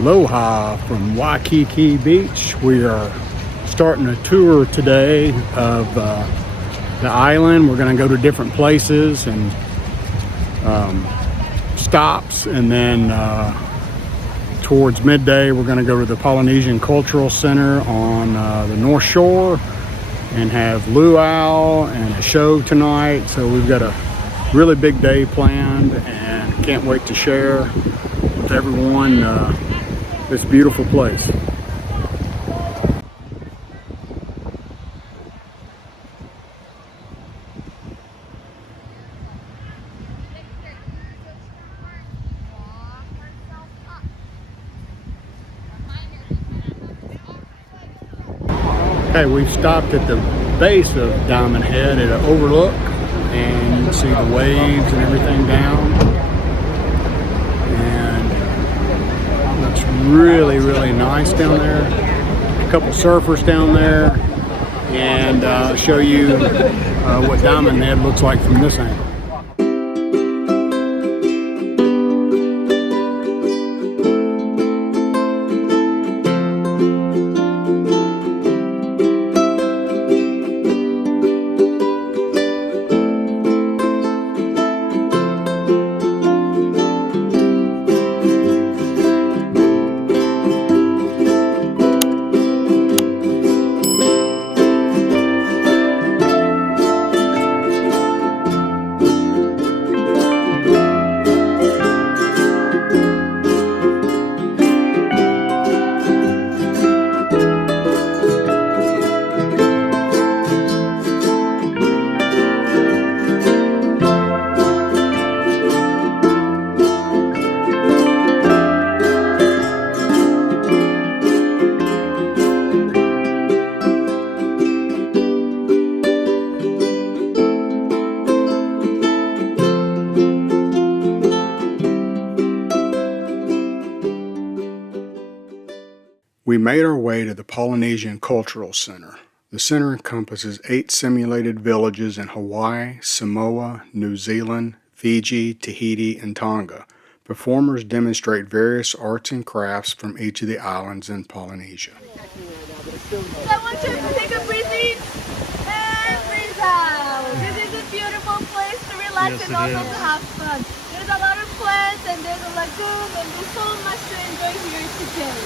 Aloha from Waikiki Beach. We are starting a tour today of the island. We're going to go to different places and stops, and then towards midday we're going to go to the Polynesian Cultural Center on the North Shore and have luau and a show tonight. So we've got a really big day planned and can't wait to share with everyone this beautiful place. Okay, we've stopped at the base of Diamond Head at an overlook, and you can see the waves and everything down. And it looks really nice down there. A couple surfers down there, and show you what Diamond Head looks like from this angle. We made our way to the Polynesian Cultural Center. The center encompasses 8 simulated villages in Hawaii, Samoa, New Zealand, Fiji, Tahiti, and Tonga. Performers demonstrate various arts and crafts from each of the islands in Polynesia. I want you to take a breath in and breathe out. This is a beautiful place to relax and also to have fun. There's a lot of plants and there's a lagoon and there's so much to enjoy here today.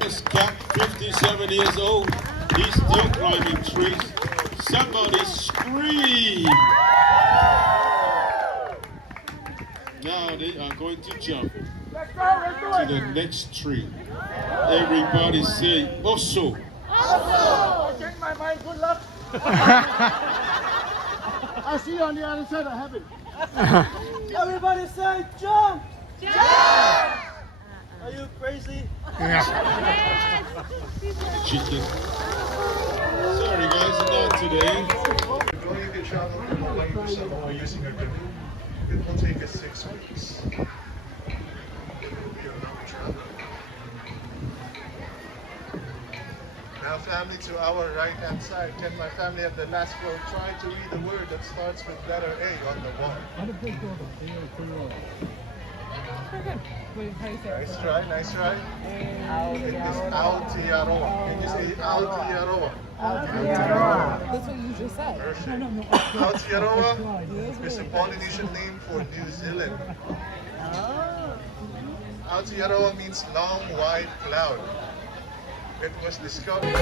This cat, 57 years old, he's still climbing trees. Somebody scream! Now they are going to jump to the next tree. Everybody say, Oso! I changed my mind, good luck. I'll see you on the other side of heaven. Everybody say, jump! Jump! Are you crazy? Yeah. Chicken. Sorry guys, not today. Before you can travel from Hawaii to Samoa using a canoe, it will take us 6 weeks. It will be a long travel. Now family, to our right hand side, can my family at the last row try to read the word that starts with letter A on the wall? Nice try, nice try. It is Aotearoa. Can you say Aotearoa? That's what you just said. Perfect. Aotearoa is a Polynesian name for New Zealand. Aotearoa means long, wide cloud. It was discovered.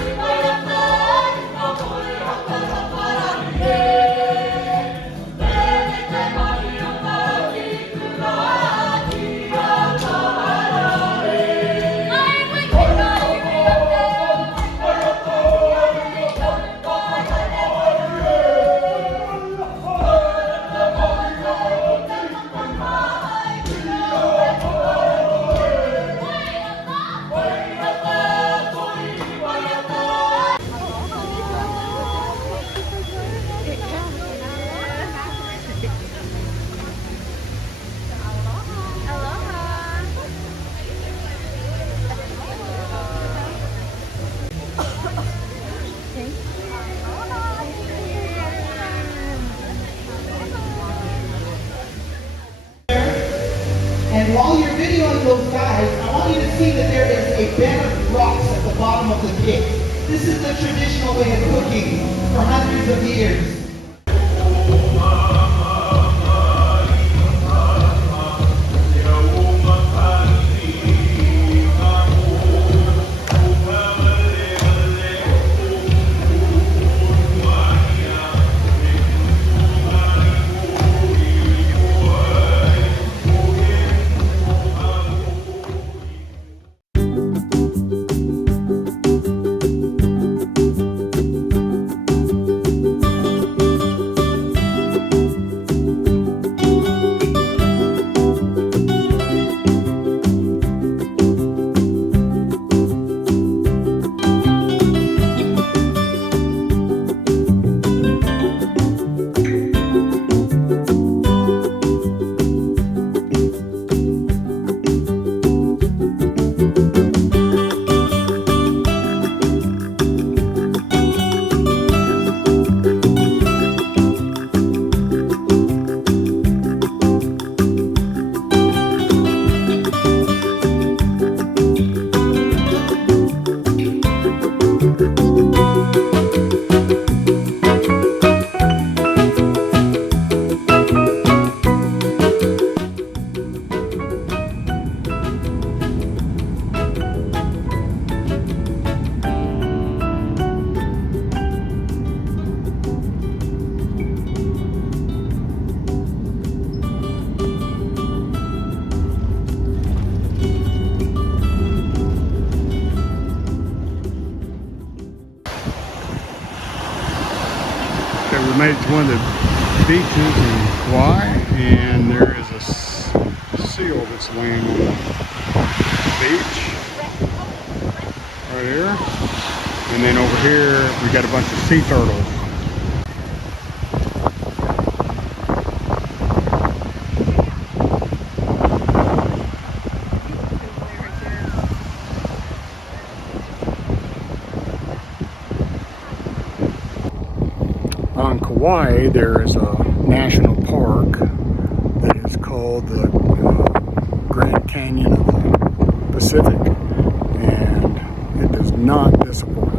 video on those sides, I want you to see that there is a bed of rocks at the bottom of the pit. This is the traditional way of cooking for hundreds of years. We made it to one of the beaches in Kauai, and there is a seal that's laying on the beach right here. And then over here we got a bunch of sea turtles. On Kauai, there is a national park that is called the Grand Canyon of the Pacific, and it does not disappoint.